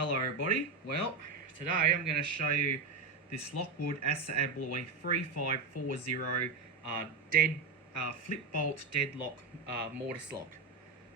Hello everybody, well today I'm going to show you this Lockwood Anti-Alloy 3540 flip bolt deadlock mortise lock.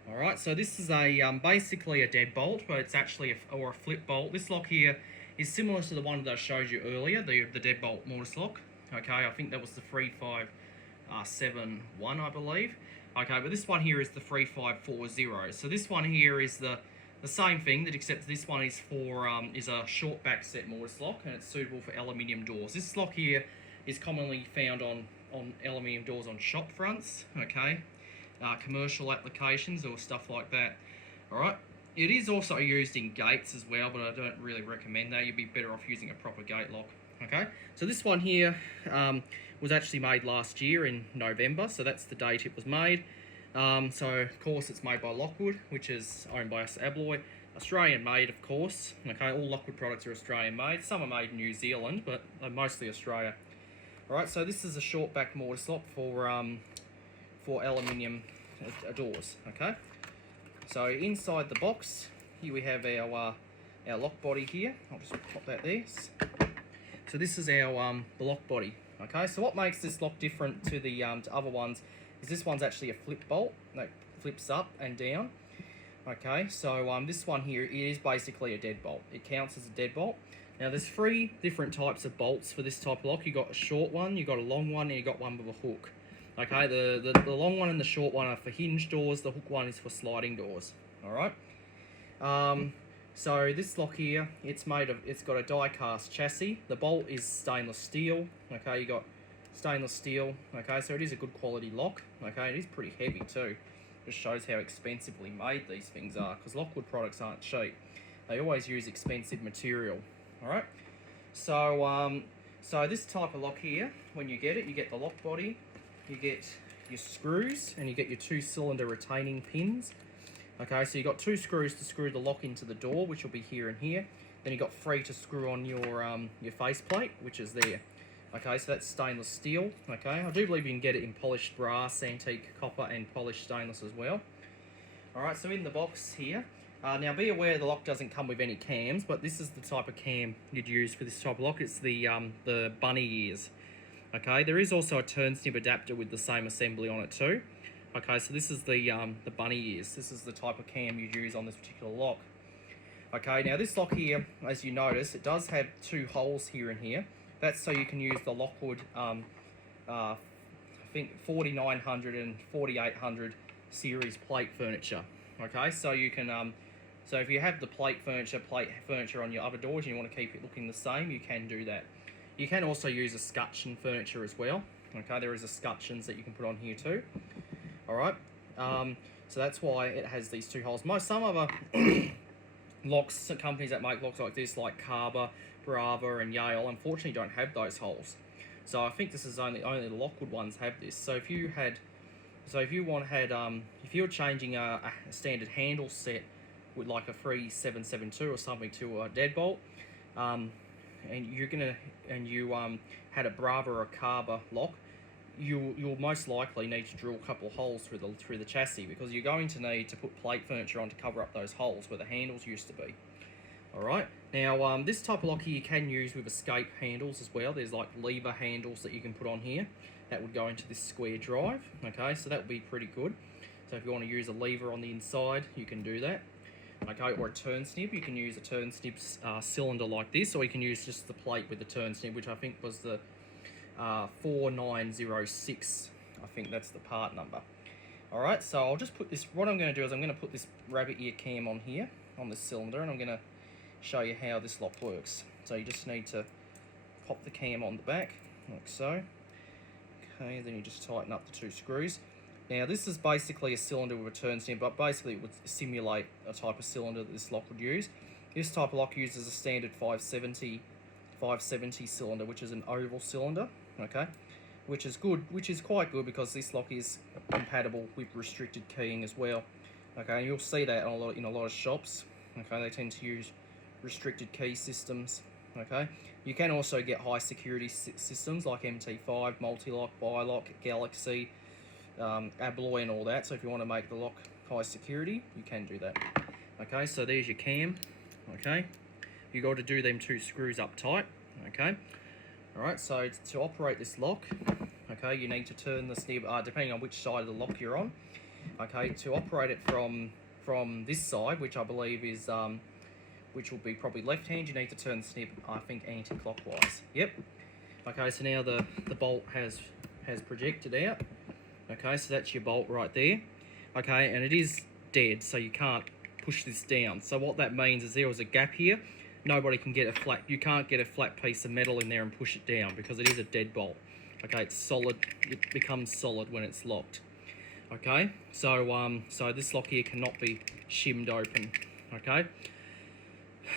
Alright, so this is a basically a dead bolt, but it's actually a flip bolt. This lock here is similar to the one that I showed you earlier, the dead bolt mortise lock. Okay, I think that was the 3571 I believe. Okay, but this one here is the 3540. So this one here is the same thing, that except this one is for is a short backset mortise lock, and it's suitable for aluminium doors. This lock here is commonly found on aluminium doors on shop fronts, okay, commercial applications or stuff like that. All right, it is also used in gates as well, but I don't really recommend that. You'd be better off using a proper gate lock. Okay, so this one here was actually made last year in November, so that's the date it was made. So of course it's made by Lockwood, which is owned by Anti-Alloy, Australian made of course. Okay, all Lockwood products are Australian made. Some are made in New Zealand, but mostly Australia. Alright, so this is a short back mortise lock for aluminium doors. Okay, so inside the box here we have our lock body here. I'll just pop that there. So this is our the lock body. Okay, so what makes this lock different to the to other ones is this one's actually a flip bolt that flips up and down. Okay, so this one here is basically a dead bolt. It counts as a dead bolt. Now there's three different types of bolts for this type of lock. You got a short one, you got a long one, and you got one with a hook. Okay, the long one and the short one are for hinge doors. The hook one is for sliding doors. All right. So this lock here, it's got a die-cast chassis. The bolt is stainless steel. Okay, you got stainless steel. Okay, so it is a good quality lock. Okay, it is pretty heavy too. Just shows how expensively made these things are, because Lockwood products aren't cheap. They always use expensive material. All right. So so this type of lock here, when you get it, you get the lock body, you get your screws, and you get your 2-cylinder retaining pins. Okay, so you got 2 screws to screw the lock into the door, which will be here and here. Then you got 3 to screw on your faceplate, which is there. Okay, so that's stainless steel. Okay, I do believe you can get it in polished brass, antique copper, and polished stainless as well. All right, so in the box here. Now be aware the lock doesn't come with any cams, but this is the type of cam you'd use for this type of lock. It's the bunny ears. Okay, there is also a turn snip adapter with the same assembly on it too. Okay, so this is the bunny ears. This is the type of cam you use on this particular lock. Okay, now this lock here, as you notice, it does have 2 holes here and here. That's so you can use the Lockwood, I think 4900 and 4800 series plate furniture. Okay, so you can, so if you have the plate furniture on your other doors and you want to keep it looking the same, you can do that. You can also use a scutcheon furniture as well. Okay, there is escutcheons that you can put on here too. Alright, so that's why it has these 2 holes. Some other locks, companies that make locks like this, like Carver, Brava, and Yale, unfortunately don't have those holes. So I think this is only the Lockwood ones have this. So if you were changing a standard handle set with like a 3772 or something to a deadbolt, and you had a Brava or a Carver lock, you'll most likely need to drill a couple of holes through the chassis, because you're going to need to put plate furniture on to cover up those holes where the handles used to be. Alright, now this type of lock here you can use with escape handles as well. There's like lever handles that you can put on here that would go into this square drive. Okay, so that would be pretty good. So if you want to use a lever on the inside, you can do that. Okay, or a turn snip, you can use a turn snip cylinder like this, or you can use just the plate with the turn snip, which I think was the 4906. I think that's the part number. Alright, so I'll just put this, what I'm going to do is I'm going to put this rabbit ear cam on here, on this cylinder, and I'm going to show you how this lock works. So you just need to pop the cam on the back, like so. Okay, then you just tighten up the 2 screws. Now this is basically a cylinder with a turn snip, but basically it would simulate a type of cylinder that this lock would use. This type of lock uses a standard 570 cylinder, which is an oval cylinder. Okay, which is quite good, because this lock is compatible with restricted keying as well. Okay, and you'll see that in a lot of shops. Okay, they tend to use restricted key systems. Okay, you can also get high security systems like MT5, Multi-Lock, Bi-Lock, Galaxy, Alloy, and all that. So if you want to make the lock high security, you can do that. Okay, so there's your cam. okay? You got to do them 2 screws up tight, okay? All right, so to operate this lock, okay, you need to turn the snib, depending on which side of the lock you're on, okay? To operate it from this side, which I believe is, which will be probably left hand, you need to turn the snib, I think, anti-clockwise. Yep. Okay, so now the bolt has projected out. Okay, so that's your bolt right there. Okay, and it is dead, so you can't push this down. So what that means is there was a gap here. Nobody can get a flat, you can't get a flat piece of metal in there and push it down because it is a dead bolt. Okay, it's solid, it becomes solid when it's locked. Okay, so so this lock here cannot be shimmed open. Okay,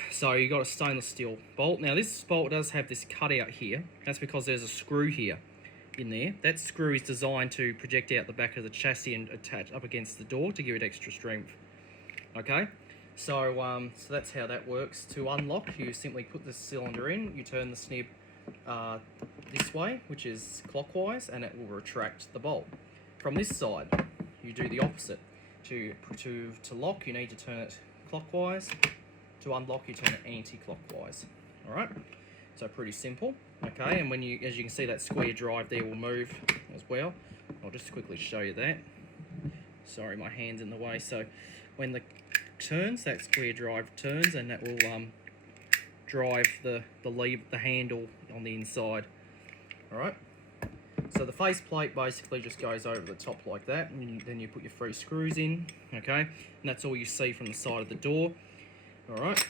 so you got a stainless steel bolt. Now this bolt does have this cutout here. That's because there's a screw here in there. That screw is designed to project out the back of the chassis and attach up against the door to give it extra strength. Okay, so so that's how that works. To unlock, you simply put the cylinder in, you turn the snib this way, which is clockwise, and it will retract the bolt. From this side, you do the opposite. To lock, you need to turn it clockwise. To unlock, you turn it anti-clockwise. All right, so pretty simple. Okay, and when you, as you can see, that square drive there will move as well. I'll just quickly show you that. Sorry, my hand's in the way. So when the turns, that square drive turns, and that will drive the handle on the inside. All right. So the face plate basically just goes over the top like that, and then you put your 3 screws in. Okay, and that's all you see from the side of the door. All right.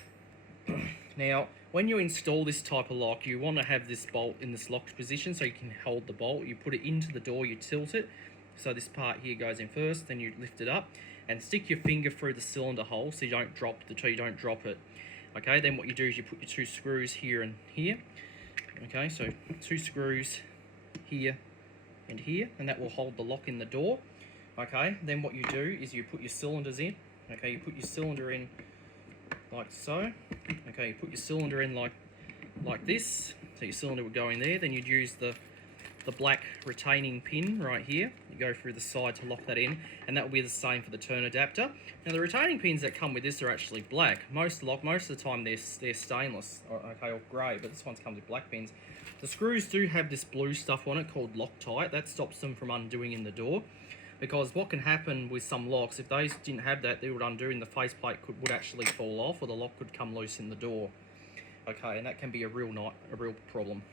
Now, when you install this type of lock, you want to have this bolt in this locked position so you can hold the bolt. You put it into the door, you tilt it. So this part here goes in first, then you lift it up and stick your finger through the cylinder hole so you don't drop it. Okay, then what you do is you put your 2 screws here and here. Okay, so 2 screws here and here, and that will hold the lock in the door. Okay, then what you do is you put your cylinders in. Okay, you put your cylinder in like so. Okay, you put your cylinder in like this, so your cylinder would go in there. Then you'd use the black retaining pin right here. You go through the side to lock that in, and that will be the same for the turn adapter. Now the retaining pins that come with this are actually black. Most of the time they're stainless, or grey, but this one comes with black pins. The screws do have this blue stuff on it called Loctite. That stops them from undoing in the door. Because what can happen with some locks, if those didn't have that, they would undo and the faceplate would actually fall off, or the lock could come loose in the door. Okay, and that can be a real problem.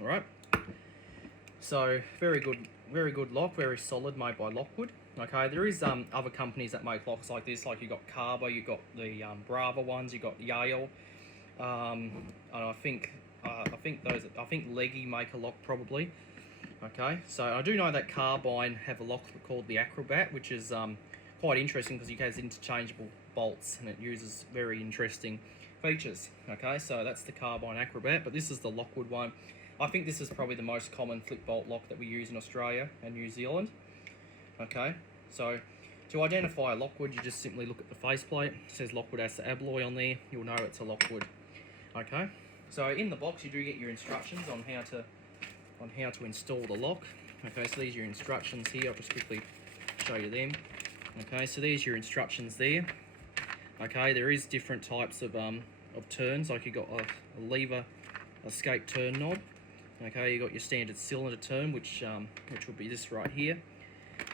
All right. So very good lock, very solid, made by Lockwood. Okay, there is other companies that make locks like this, like you got Carver, you got the Brava ones, you got Yale, and I think Leggy make a lock probably. Okay, so I do know that Carbine have a lock called the Acrobat, which is quite interesting because it has interchangeable bolts and it uses very interesting features. Okay, so that's the Carbine Acrobat, but this is the Lockwood one. I think this is probably the most common flip bolt lock that we use in Australia and New Zealand. Okay, so to identify a Lockwood, you just simply look at the faceplate. It says Lockwood has the alloy on there. You'll know it's a Lockwood. Okay, so in the box you do get your instructions on how to install the lock. Okay, so these are your instructions here. I'll just quickly show you them. Okay, so there's your instructions there. Okay, there is different types of turns, like you got a lever escape turn knob. Okay, you got your standard cylinder turn, which would be this right here.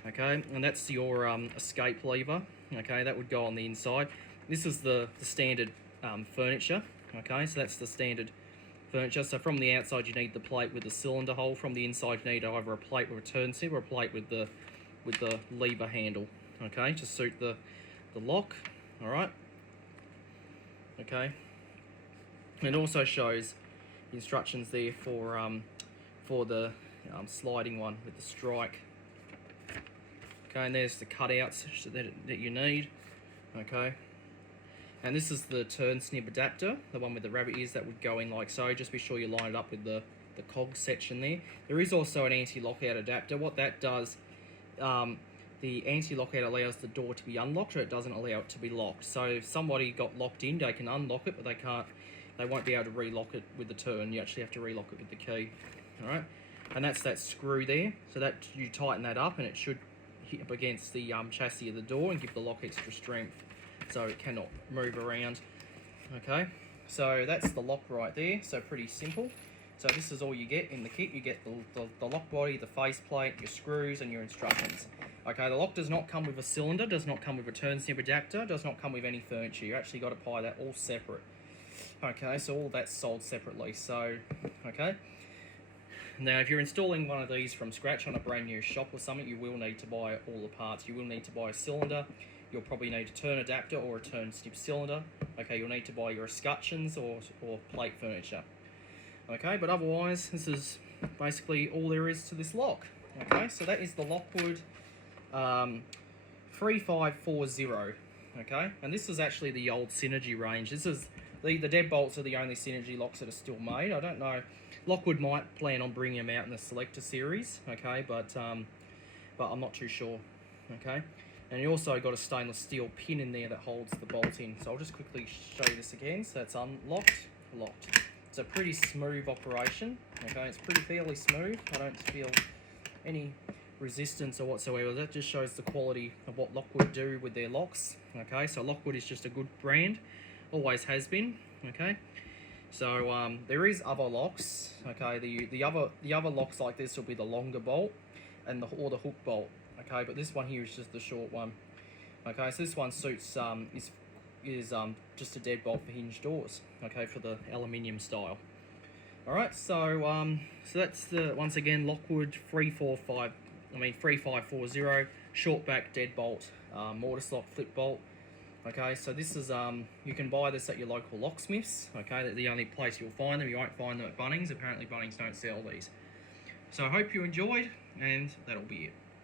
Okay, and that's your escape lever. Okay, that would go on the inside. This is the standard furniture. Okay, so that's the standard furniture. So from the outside you need the plate with the cylinder hole. From the inside you need either a plate with a turn snip or a plate with the lever handle. Okay, to suit the lock. All right. Okay. And it also shows instructions there for the sliding one with the strike. Okay, and there's the cutouts that you need. Okay. And this is the turn snip adapter, the one with the rabbit ears that would go in like so. Just be sure you line it up with the cog section there. There is also an anti-lockout adapter. What that does, the anti-lockout allows the door to be unlocked, or it doesn't allow it to be locked. So if somebody got locked in, they can unlock it, but they won't be able to relock it with the turn. You actually have to relock it with the key. All right, and that's that screw there. So that you tighten that up, and it should hit up against the chassis of the door and give the lock extra strength, so it cannot move around. Okay, so that's the lock right there, so pretty simple. So this is all you get in the kit. You get the lock body, the faceplate, your screws, and your instructions. Okay, the lock does not come with a cylinder, does not come with a turn snip adapter, does not come with any furniture. You actually got to buy that all separate. Okay, so all that's sold separately. So, okay. Now, if you're installing one of these from scratch on a brand new shop or something, you will need to buy all the parts. You will need to buy a cylinder. You'll probably need a turn adapter or a turn snip cylinder. Okay, you'll need to buy your escutcheons or plate furniture. Okay, but otherwise, this is basically all there is to this lock. Okay, so that is the Lockwood 3540. Okay, and this is actually the old Synergy range. This is the deadbolts are the only Synergy locks that are still made. I don't know. Lockwood might plan on bringing them out in the Selector series. Okay, but I'm not too sure. Okay, and you also got a stainless steel pin in there that holds the bolt in. So I'll just quickly show you this again. So it's unlocked, locked. It's a pretty smooth operation. Okay, it's fairly smooth. I don't feel any resistance or whatsoever. That just shows the quality of what Lockwood do with their locks. Okay, so Lockwood is just a good brand, always has been. Okay, so there is other locks. Okay, the other locks like this will be the longer bolt and or the hook bolt. Okay, but this one here is just the short one. Okay, so this one suits is just a deadbolt for hinge doors. Okay, for the aluminium style. All right, so that's the once again Lockwood 3540 short back deadbolt mortise lock flip bolt. Okay, so this is you can buy this at your local locksmiths. Okay, that's the only place you'll find them. You won't find them at Bunnings. Apparently Bunnings don't sell these. So I hope you enjoyed, and that'll be it.